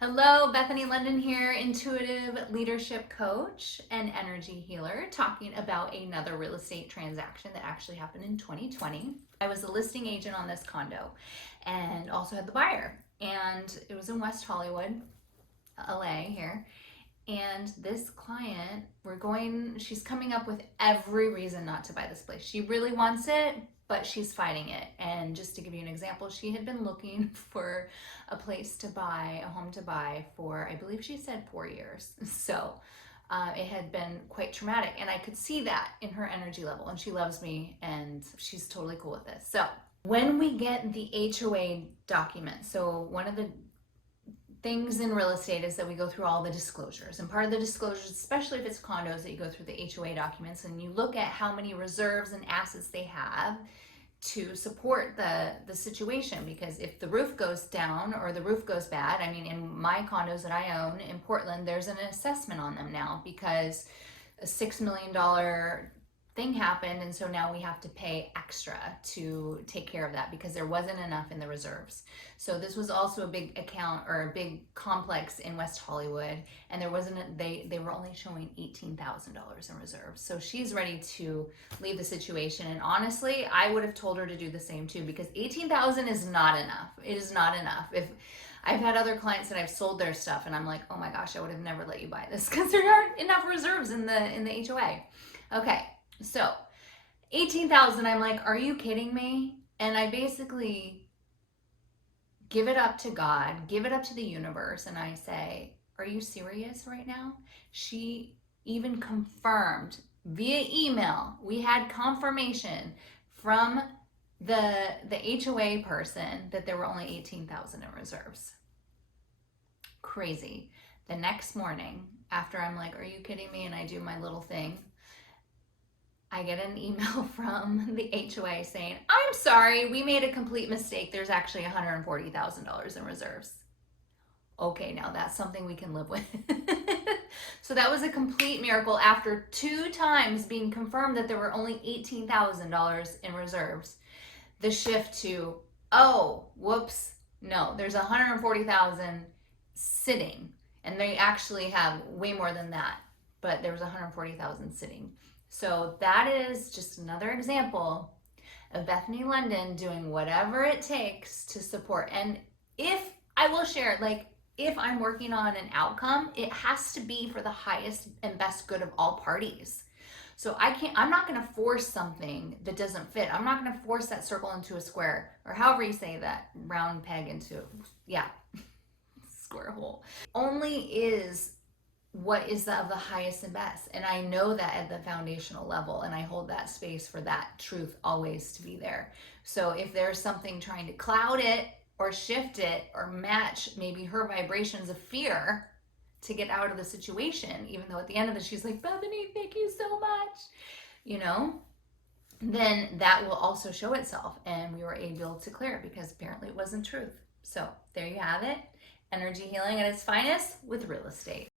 Hello, Bethany Londyn here, intuitive leadership coach and energy healer, talking about another real estate transaction that actually happened in 2020. I was a listing agent on this condo and also had the buyer, and it was in West Hollywood, LA here. And this client, she's coming up with every reason not to buy this place. She really wants it, but she's fighting it. And just to give you an example, she had been looking for a home to buy for, I believe she said 4 years. So it had been quite traumatic. And I could see that in her energy level. And she loves me and she's totally cool with this. So when we get the HOA document, so one of the things in real estate is that we go through all the disclosures, and part of the disclosures, especially if it's condos, that you go through the HOA documents and you look at how many reserves and assets they have to support the situation. Because if the roof goes down or the roof goes bad, I mean, in my condos that I own in Portland, there's an assessment on them now because a $6 million thing happened, and so now we have to pay extra to take care of that because there wasn't enough in the reserves. So this was also a big account or a big complex in West Hollywood, and there wasn't they were only showing $18,000 in reserves. So she's ready to leave the situation, and honestly, I would have told her to do the same too, because $18,000 is not enough. It is not enough. If I've had other clients that I've sold their stuff and I'm like, oh my gosh, I would have never let you buy this because there aren't enough reserves in the HOA. Okay. So 18,000, I'm like, are you kidding me? And I basically give it up to God, give it up to the universe. And I say, are you serious right now? She even confirmed via email. We had confirmation from the HOA person that there were only 18,000 in reserves. Crazy. The next morning, after I'm like, are you kidding me? And I do my little thing, I get an email from the HOA saying, I'm sorry, we made a complete mistake. There's actually $140,000 in reserves. Okay, now that's something we can live with. So that was a complete miracle after 2 times being confirmed that there were only $18,000 in reserves. The shift to, oh, whoops, no, there's 140,000 sitting, and they actually have way more than that, but there was 140,000 sitting. So that is just another example of Bethany Londyn doing whatever it takes to support. And if I will share, like, if I'm working on an outcome, it has to be for the highest and best good of all parties. So I'm not going to force something that doesn't fit. I'm not going to force that circle into a square, or however you say that, round peg into, square hole. Only is what is of the highest and best. And I know that at the foundational level, and I hold that space for that truth always to be there. So if there's something trying to cloud it or shift it or match maybe her vibrations of fear to get out of the situation, even though at the end of it, she's like, Bethany, thank you so much, then that will also show itself. And we were able to clear it because apparently it wasn't truth. So there you have it. Energy healing at its finest with real estate.